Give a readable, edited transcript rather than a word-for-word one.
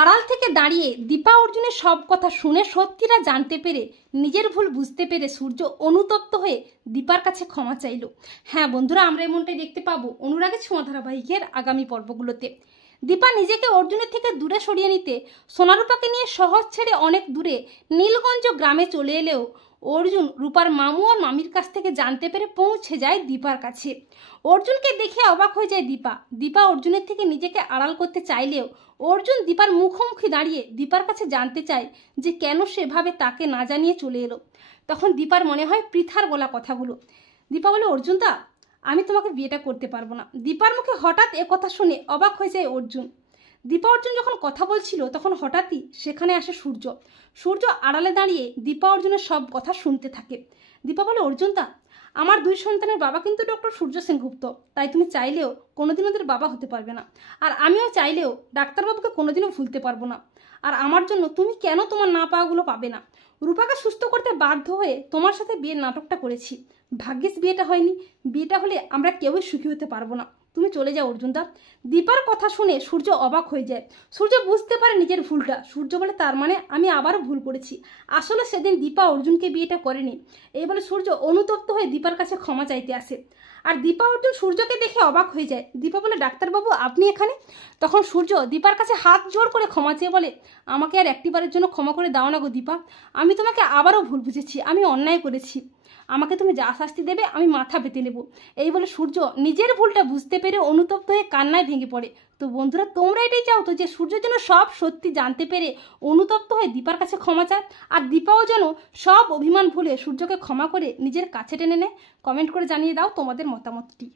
আড়াল থেকে দাঁড়িয়ে দীপা অর্জুনের সব কথা শুনে সত্যিটা জানতে পেরে নিজের ভুল বুঝতে পেরে সূর্য অনুতপ্ত হয়ে দীপার কাছে ক্ষমা চাইল। হ্যাঁ বন্ধুরা, আমরা এমনটাই দেখতে পাবো অনুরাগের ছোঁয়া ধারাবাহিকের আগামী পর্বগুলোতে। দীপা নিজেকে অর্জুনের থেকে দূরে সরিয়ে নিতে সোনারূপাকে নিয়ে শহর ছেড়ে অনেক দূরে নীলগঞ্জ গ্রামে চলে এলেও অর্জুন রূপার মামু আর মামির কাছ থেকে জানতে পেরে পৌঁছে যায় দীপার কাছে। অর্জুনকে দেখে অবাক হয়ে যায় দীপা। দীপা অর্জুনের থেকে নিজেকে আড়াল করতে চাইলেও অর্জুন দীপার মুখোমুখি দাঁড়িয়ে দীপার কাছে জানতে চায় যে কেন সেভাবে তাকে না জানিয়ে চলে এলো। তখন দীপার মনে হয় পৃথার বলা কথাগুলো। দীপা বলে, অর্জুন দা, আমি তোমাকে বিয়েটা করতে পারবো না। দীপার মুখে হঠাৎ কথা শুনে অবাক হয়ে যায় অর্জুন। দীপা অর্জুন যখন কথা বলছিল তখন হঠাৎই সেখানে আসে সূর্য। সূর্য আড়ালে দাঁড়িয়ে দীপা অর্জুনের সব কথা শুনতে থাকে। দীপা বলে, অর্জুন দা, আমার 2 সন্তানের বাবা কিন্তু ডক্টর সূর্য সেনগুপ্ত, তাই তুমি চাইলেও কোনোদিন ওদের বাবা হতে পারবে না। আর আমিও চাইলেও ডাক্তারবাবুকে কোনোদিনও ভুলতে পারবো না। আর আমার জন্য তুমি কেন তোমার না পাওয়াগুলো পাবে না? রূপাকে সুস্থ করতে বাধ্য হয়ে তোমার সাথে বিয়ের নাটকটা করেছি। ভাগ্যিস বিয়েটা হয়নি, বিয়েটা হলে আমরা কেউই সুখী হতে পারবো না। তুমি চলে যাও অর্জুন দা। দীপার কথা শুনে সূর্য অবাক হয়ে যায়। সূর্য বুঝতে পারে নিজের ভুলটা। সূর্য বলে, তার মানে আমি আবারও ভুল করেছি। আসলে সেদিন দীপা অর্জুনকে বিয়েটা করেনি। এই বলে সূর্য অনুতপ্ত হয়ে দীপার কাছে ক্ষমা চাইতে আসে। আর দীপা অর্জুন সূর্যকে দেখে অবাক হয়ে যায়। দীপা বলে, ডাক্তারবাবু আপনি এখানে? তখন সূর্য দীপার কাছে হাত জোর করে ক্ষমা চেয়ে বলে, আমাকে আর একটিবারের জন্য ক্ষমা করে দাও না গো দীপা। আমি তোমাকে আবারও ভুল বুঝেছি, আমি অন্যায় করেছি। আমাকে তুমি যা শাস্তি দেবে আমি মাথা পেতে নেব। এই বলে সূর্য নিজের ভুলটা বুঝতে পেরে অনুতপ্ত হয়ে কান্নায় ভেঙে পড়ে। তো বন্ধুরা, তোমরা এটাই চাও তো যে সূর্যের জন্য সব সত্যি জানতে পেরে অনুতপ্ত হয়ে দীপার কাছে ক্ষমা চায়, আর দীপাও যেন সব অভিমান ভুলে সূর্যকে ক্ষমা করে নিজের কাছে টেনে নেয়? কমেন্ট করে জানিয়ে দাও তোমাদের মতামতটি।